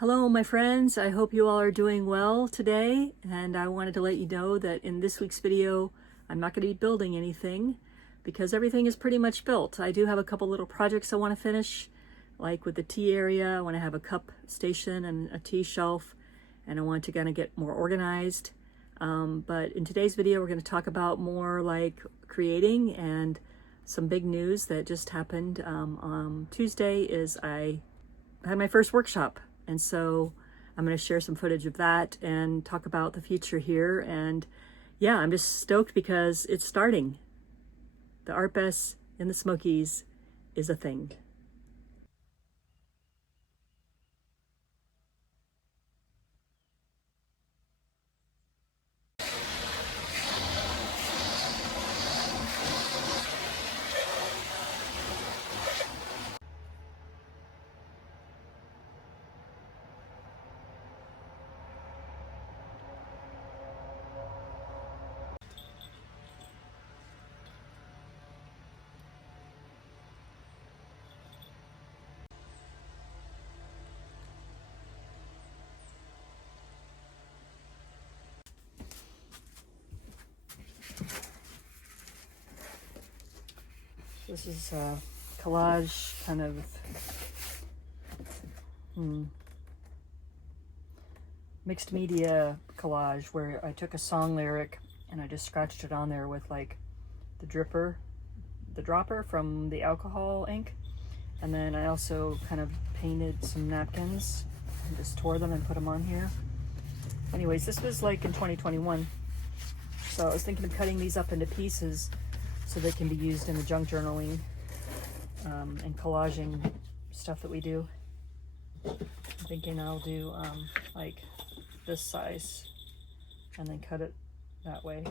Hello, my friends. I hope you all are doing well today, and I wanted to let you know that in this week's video, I'm not going to be building anything because everything is pretty much built. I do have a couple little projects I want to finish, like with the tea area. I want to have a cup station and a tea shelf, and I want to kind of get more organized. But in today's video, we're going to talk about more like creating and some big news that just happened. On Tuesday is I had my first workshop. And so I'm going to share some footage of that and talk about the future here. And yeah, I'm just stoked because it's starting. The Art Fest in the Smokies is a thing. This is a collage kind of mixed media collage where I took a song lyric and I just scratched it on there with like the dropper from the alcohol ink. And then I also kind of painted some napkins and just tore them and put them on here. Anyways, this was like in 2021. So I was thinking of cutting these up into pieces so they can be used in the junk journaling and collaging stuff that we do. I'm thinking I'll do like this size and then cut it that way.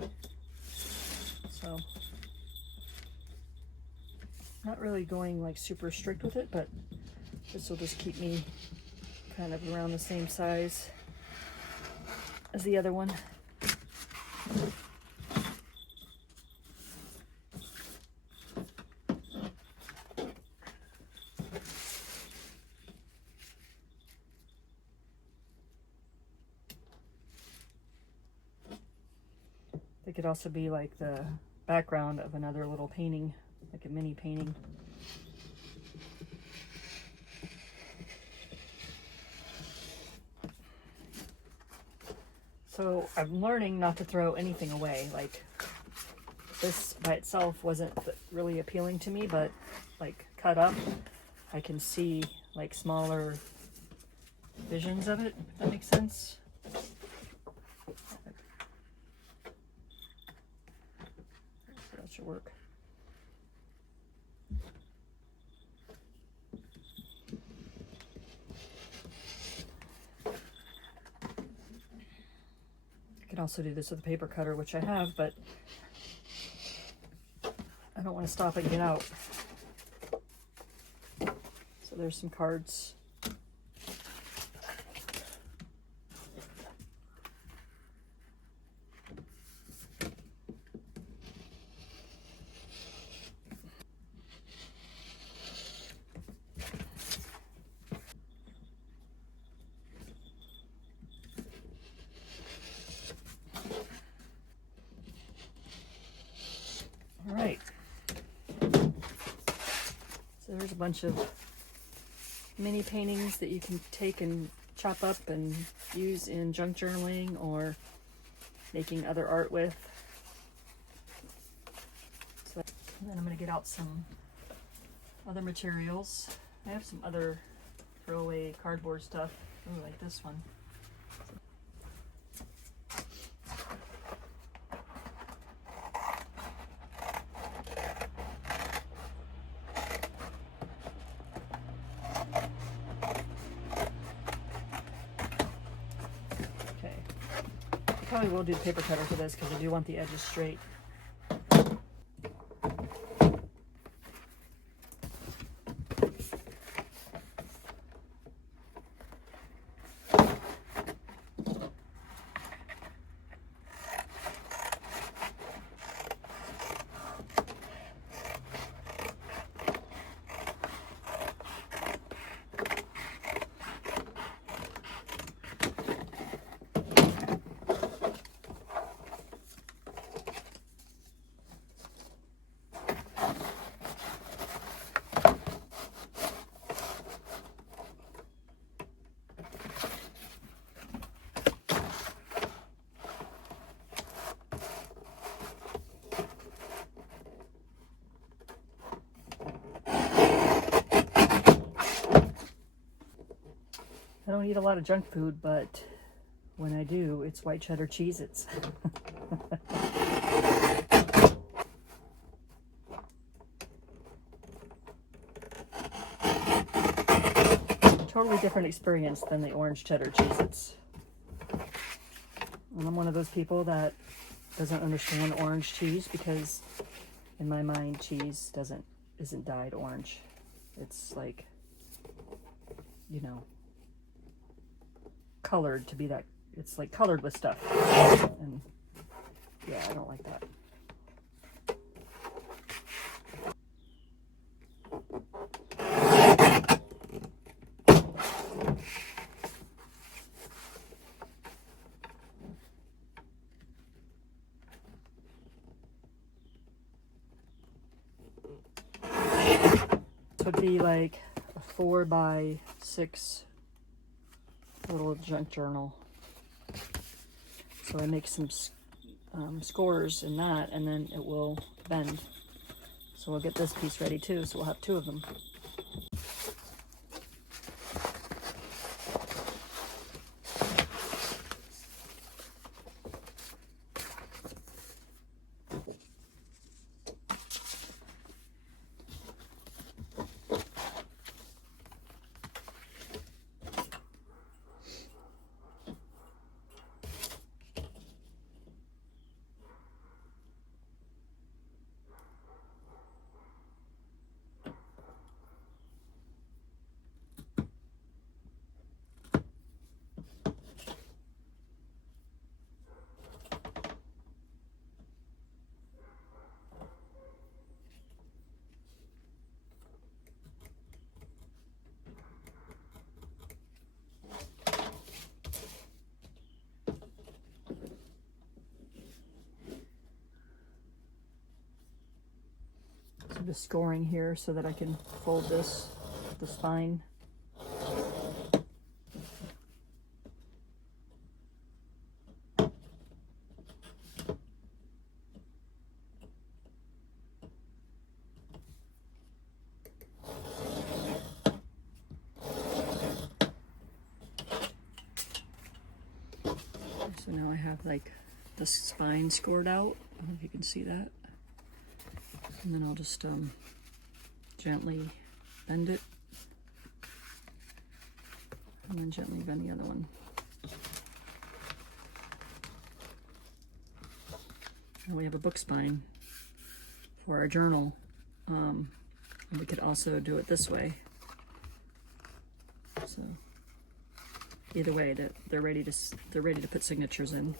So not really going like super strict with it, but this will just keep me kind of around the same size as the other one. It could also be like the background of another little painting, like a mini painting. So I'm learning not to throw anything away. Like this by itself wasn't really appealing to me, but like cut up, I can see like smaller visions of it, if that makes sense. That should work. I can also do this with a paper cutter, which I have, but I don't want to stop and get out. So there's some cards. All right. So there's a bunch of mini paintings that you can take and chop up and use in junk journaling or making other art with. So then I'm going to get out some other materials. I have some other throwaway cardboard stuff. Ooh, like this one. Probably will do the paper cutter for this because I do want the edges straight. I don't eat a lot of junk food, but when I do, it's white cheddar Cheez-Its. Totally different experience than the orange cheddar Cheez-Its. And I'm one of those people that doesn't understand orange cheese, because in my mind cheese isn't dyed orange. It's like, you know, colored to be that. It's like colored with stuff, and yeah, I don't like that. So it'd be like a 4x6 little junk journal. So I make some scores in that, and then it will bend. So we'll get this piece ready too, so we'll have two of them. The scoring here so that I can fold the spine. So now I have like the spine scored out. I don't know if you can see that. And then I'll just gently bend it, and then gently bend the other one. And we have a book spine for our journal. And we could also do it this way. So either way, they're ready to put signatures in.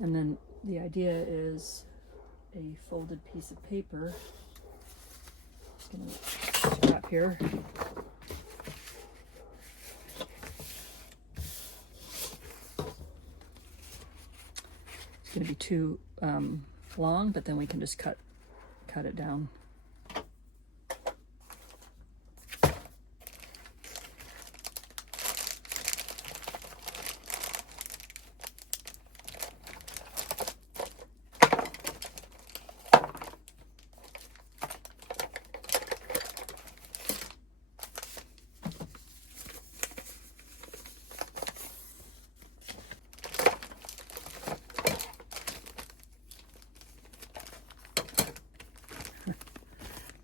And then the idea is a folded piece of paper. Just gonna strap here. It's gonna be too long, but then we can just cut it down.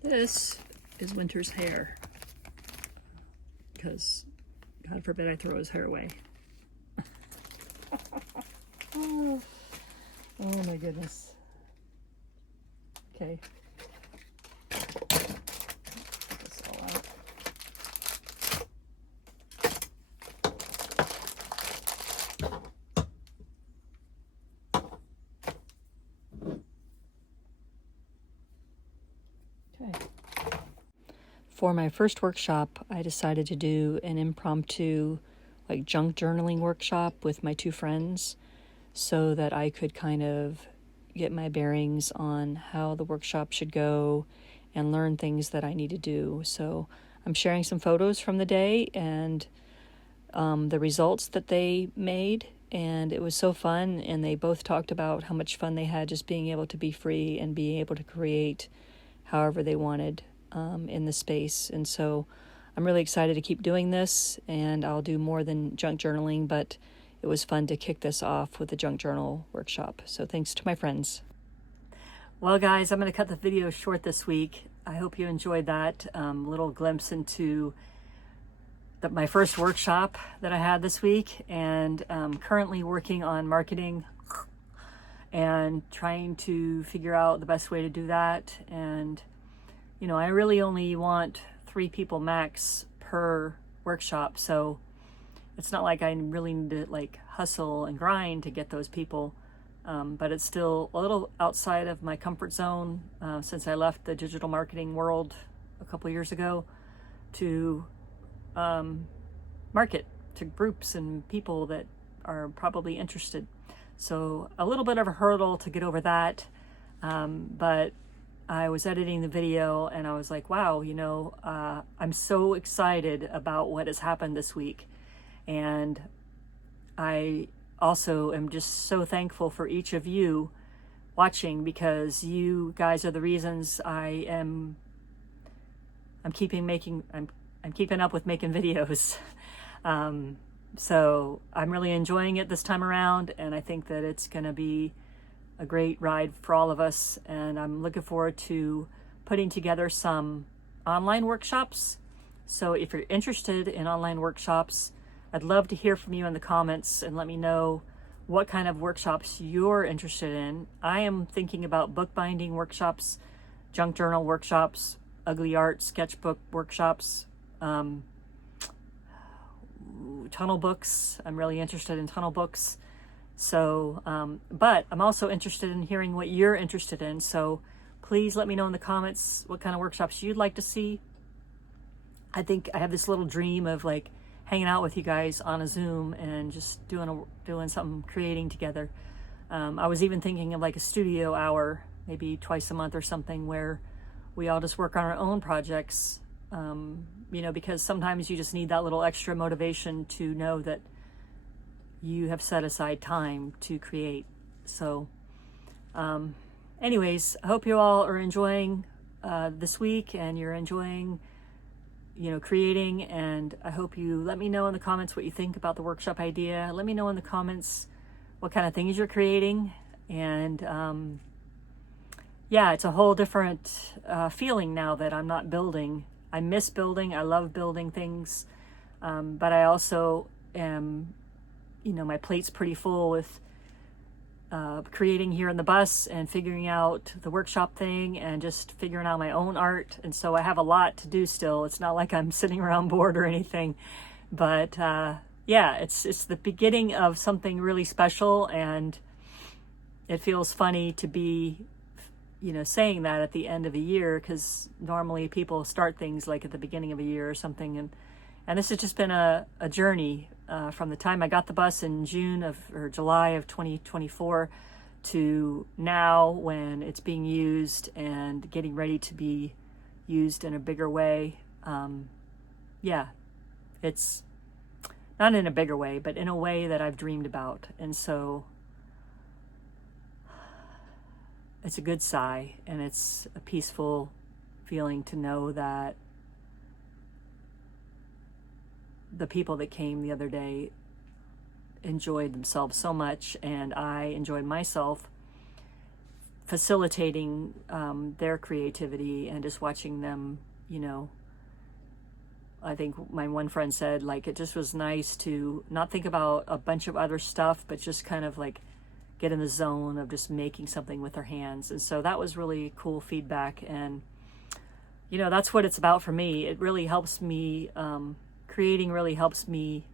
This is Wynter's hair, because God forbid I throw his hair away. Oh my goodness. Okay. Get this all out. For my first workshop, I decided to do an impromptu, like, junk journaling workshop with my two friends so that I could kind of get my bearings on how the workshop should go and learn things that I need to do. So I'm sharing some photos from the day and the results that they made, and it was so fun, and they both talked about how much fun they had just being able to be free and being able to create however they wanted in the space. And so I'm really excited to keep doing this, and I'll do more than junk journaling, but it was fun to kick this off with the junk journal workshop. So thanks to my friends. Well, guys, I'm going to cut the video short this week. I hope you enjoyed that little glimpse into my first workshop that I had this week, and currently working on marketing and trying to figure out the best way to do that. And you know, I really only want 3 people max per workshop, so it's not like I really need to like hustle and grind to get those people, but it's still a little outside of my comfort zone since I left the digital marketing world a couple years ago to market to groups and people that are probably interested. So a little bit of a hurdle to get over that, but I was editing the video and I was like, wow, you know, I'm so excited about what has happened this week. And I also am just so thankful for each of you watching, because you guys are the reasons I'm keeping up with making videos. So I'm really enjoying it this time around, and I think that it's going to be a great ride for all of us. And I'm looking forward to putting together some online workshops. So if you're interested in online workshops, I'd love to hear from you in the comments and let me know what kind of workshops you're interested in. I am thinking about bookbinding workshops, junk journal workshops, ugly art sketchbook workshops, tunnel books. I'm really interested in tunnel books. So, but I'm also interested in hearing what you're interested in. So please let me know in the comments what kind of workshops you'd like to see. I think I have this little dream of like hanging out with you guys on a Zoom and just doing something, creating together. I was even thinking of like a studio hour, maybe twice a month or something, where we all just work on our own projects. You know, because sometimes you just need that little extra motivation to know that you have set aside time to create. So anyways, I hope you all are enjoying this week, and you're enjoying, you know, creating. And I hope you let me know in the comments what you think about the workshop idea. Let me know in the comments what kind of things you're creating. And yeah, it's a whole different feeling now that I'm not building. I miss building. I love building things. But I also am, you know, my plate's pretty full with creating here in the bus and figuring out the workshop thing and just figuring out my own art. And so I have a lot to do still. It's not like I'm sitting around bored or anything. But yeah, it's the beginning of something really special, and it feels funny to be, you know, saying that at the end of a year, because normally people start things like at the beginning of a year or something. And this has just been a journey from the time I got the bus in July of 2024 to now, when it's being used and getting ready to be used in a bigger way. Yeah, it's not in a bigger way, but in a way that I've dreamed about. And so it's a good sigh, and it's a peaceful feeling to know that the people that came the other day enjoyed themselves so much, and I enjoyed myself facilitating their creativity and just watching them, you know. I think my one friend said, like, it just was nice to not think about a bunch of other stuff, but just kind of like get in the zone of just making something with their hands. And so that was really cool feedback. And, you know, that's what it's about for me. It really helps me, creating really helps me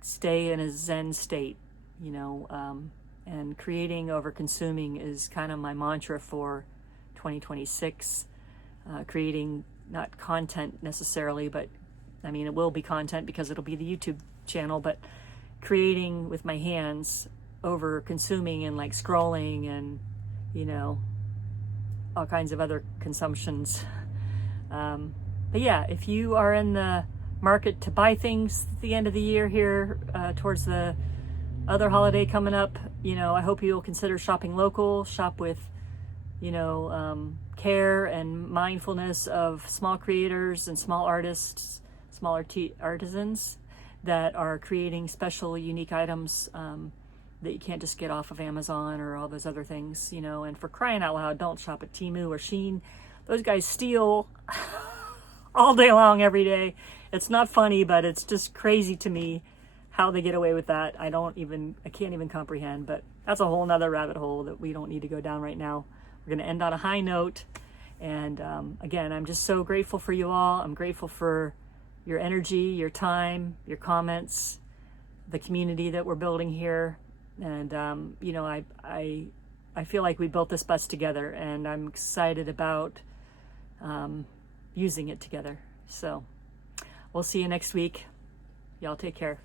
stay in a Zen state, you know, and creating over consuming is kind of my mantra for 2026. Creating not content necessarily, but I mean, it will be content because it'll be the YouTube channel, but creating with my hands over consuming and like scrolling and, you know, all kinds of other consumptions. But yeah, if you are in the market to buy things at the end of the year here, towards the other holiday coming up, you know, I hope you'll consider shopping local, shop with care and mindfulness of small creators and small artists, small artisans that are creating special, unique items that you can't just get off of Amazon or all those other things, and for crying out loud, don't shop at Temu or Shein. Those guys steal all day long, every day. It's not funny, but it's just crazy to me how they get away with that. I can't even comprehend, but that's a whole nother rabbit hole that we don't need to go down right now. We're going to end on a high note. And again, I'm just so grateful for you all. I'm grateful for your energy, your time, your comments, the community that we're building here. And, I feel like we built this bus together, and I'm excited about using it together. So we'll see you next week. Y'all take care.